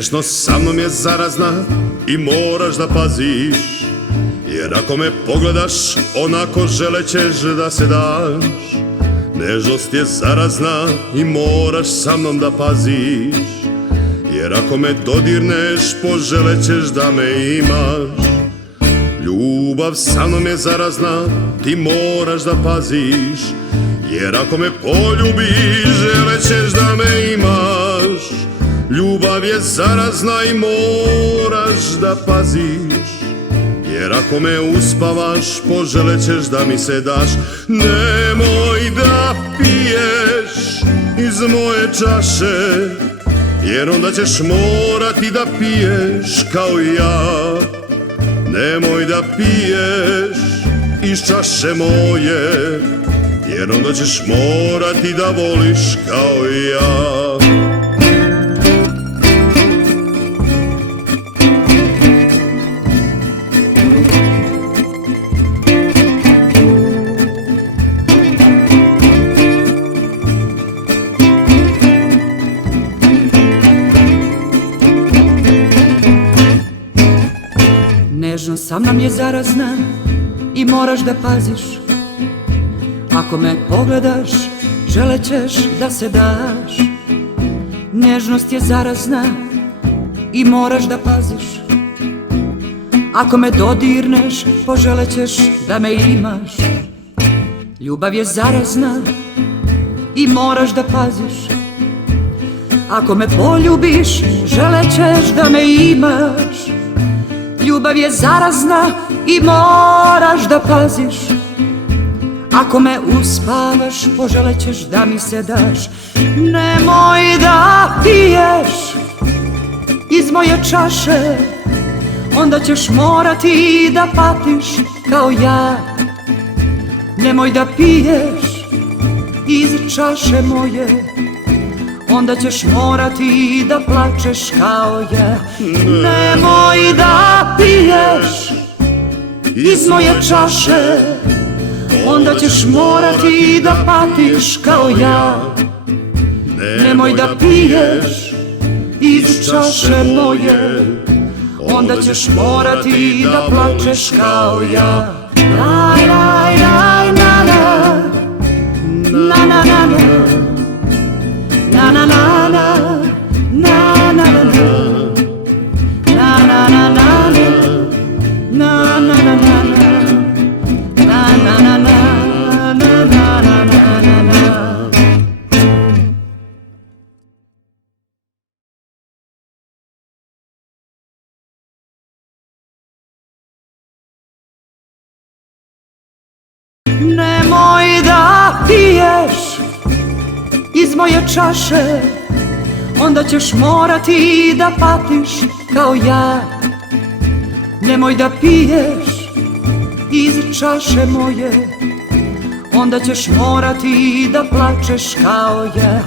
Nežnost sa mnom je zarazna i moraš da paziš, jer ako me pogledaš onako želećeš da se daš. Nežnost je zarazna i moraš sa mnom da paziš, jer ako me dodirneš poželećeš da me imaš. Ljubav sa mnom je zarazna, ti moraš da paziš, jer ako me poljubiš želećeš da me imaš. Ljubav je zarazna i moraš da paziš, jer ako me uspavaš poželećeš da mi se daš. Nemoj da piješ iz moje čaše, jer onda ćeš morati da piješ kao i ja. Nemoj da piješ iz čaše moje, jer onda ćeš morati da voliš kao i ja. Nežnost sa mnom je zarazna i moraš da paziš, ako me pogledaš želećeš da se daš. Nežnost je zarazna i moraš da paziš, ako me dodirneš poželećeš da me imaš. Ljubav je zarazna i moraš da paziš, ako me poljubiš želećeš da me imaš. Ljubav je zarazna i moraš da paziš, ako me uspavaš poželećeš da mi se daš. Nemoj da piješ iz moje čaše, onda ćeš morati da patiš kao ja. Nemoj da piješ iz čaše moje, onda ćeš morati da plačeš kao ja. Nemoj da piješ iz moje čaše, onda ćeš morati da patiš kao ja. Nemoj da piješ iz čaše moje, onda ćeš morati da plačeš kao ja. Laj, laj, laj, na, na, na, na, na, na. Na na na na na na na na na na na na na na na Nemoj da piješ iz moje čaše, onda ćeš morati da patiš kao ja. Nemoj da piješ iz čaše moje, onda ćeš morati da plačeš kao ja.